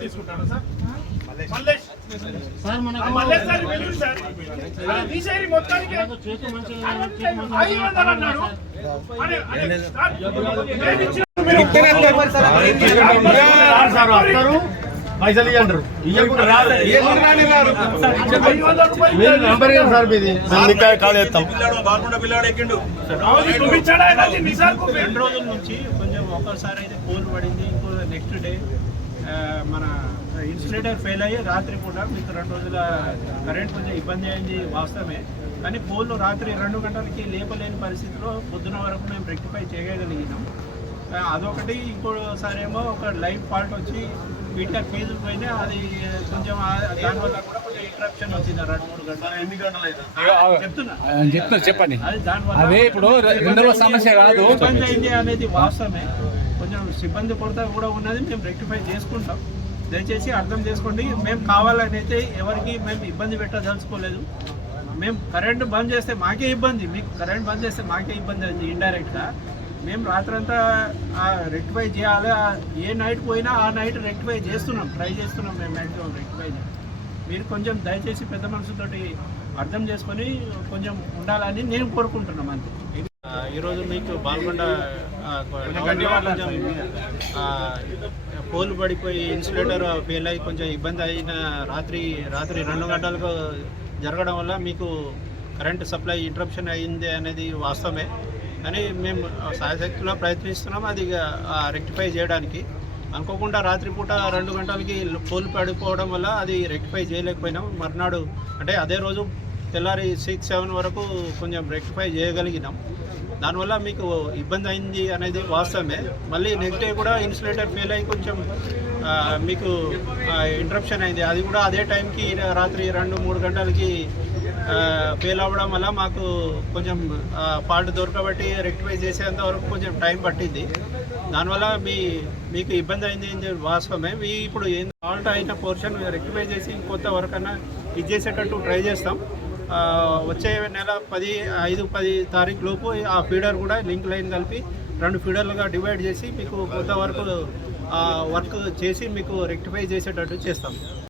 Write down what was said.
తీసుకుంటాను sir Mallesh sir వెళ్ళండి sir తీసేరి మొత్తానికి 500 అన్నాడు పైసలు ఇవ్వండి సార్ మీది కాలేస్తాం 2 రోజుల నుంచి కొంచెం ఒక్కసారి అయితే పోల్ పడింది. ఇంకో నెక్స్ట్ డే మన ఇన్సులేటర్ ఫెయిల్ అయ్యి రాత్రి కూడా మీకు 2 రోజుల కరెంట్ కొంచెం ఇబ్బంది అయింది వాస్తవమే. కానీ పోల్ రాత్రి 2 గంటలకి లేపలేని పరిస్థితిలో పొద్దున వరకు మేము రెక్టిఫై చేయగలిగినాం. అదొకటి. ఇంకోసారి ఏమో ఒక లైవ్ ఫాల్ట్ వచ్చి మీటర్ ఫీజు పోయినా అది కొంచెం దానివల్ల కూడా కొంచెం ఇంటరప్షన్ వచ్చింది 2-3 గంటలు. ఎన్ని గంటలు చెప్తున్నా చెప్పండి. అది దానివల్ల ఇప్పుడు సమస్య కాదు, ఇబ్బంది అయింది అనేది వాస్తవమే. కొంచెం సిబ్బంది కొరత కూడా ఉన్నది, మేము రెక్టిఫై చేసుకుంటాం. దయచేసి అర్థం చేసుకోండి. మేము కావాలని అయితే ఎవరికి మేము ఇబ్బంది పెట్టదలుచుకోలేదు. మేము కరెంటు బంద్ చేస్తే మాకే ఇబ్బంది, మీకు కరెంట్ బంద్ చేస్తే మాకే ఇబ్బంది అది ఇండైరెక్ట్గా. మేము రాత్రంతా రెక్టిఫై చేయాలి. ఏ నైట్ పోయినా ఆ నైట్ రెక్టిఫై చేస్తున్నాం, ట్రై చేస్తున్నాం మేము మ్యాక్సిమం రెక్టిఫై. మీరు కొంచెం దయచేసి పెద్ద మనసుతోటి అర్థం చేసుకొని కొంచెం ఉండాలని నేను కోరుకుంటున్నాం అంతే. ఈరోజు మీకు బాల్కొండ పోల్ పడిపోయి ఇన్సులేటర్ ఫెయిల్ అయ్యి కొంచెం ఇబ్బంది అయిన రాత్రి 2 గంటలకు జరగడం వల్ల మీకు కరెంటు సప్లై ఇంటరప్షన్ అయింది అనేది వాస్తవమే. కానీ మేము సాయశక్తిలో ప్రయత్నిస్తున్నాం అది రెక్టిఫై చేయడానికి. అనుకోకుండా రాత్రిపూట 2 గంటలకి పోల్ పడిపోవడం వల్ల అది రెక్టిఫై చేయలేకపోయినాం. మర్నాడు అంటే అదే రోజు తెల్లారి 6-7 వరకు కొంచెం రెక్టిఫై చేయగలిగినాం. దానివల్ల మీకు ఇబ్బంది అయింది అనేది వాస్తవమే. మళ్ళీ నెక్స్ట్ డే కూడా ఇన్సులేటర్ ఫెయిల్ అయ్యి కొంచెం మీకు ఇంటరప్షన్ అయింది. అది కూడా అదే టైంకి రాత్రి 2-3 గంటలకి ఫెయిల్ అవ్వడం వల్ల మాకు కొంచెం ఫాల్ట్ దొరకబట్టి రెక్టిఫై చేసేంత వరకు కొంచెం టైం పట్టింది. దానివల్ల మీకు ఇబ్బంది అయింది వాస్తవమే. ఇప్పుడు ఏం ఫాల్ట్ అయిన పోర్షన్ రెక్టిఫై చేసి కొత్త వర్క్ అన్నా ఇది చేసేటట్టు ట్రై చేస్తాం. వచ్చే నెల 5-10 తారీఖు లోపు ఆ ఫీడర్ కూడా లింక్ లైన్ కలిపి 2 ఫీడర్లుగా డివైడ్ చేసి మీకు కొత్త వర్క్ చేసి మీకు రెక్టిఫై చేసేటట్టు చేస్తాం.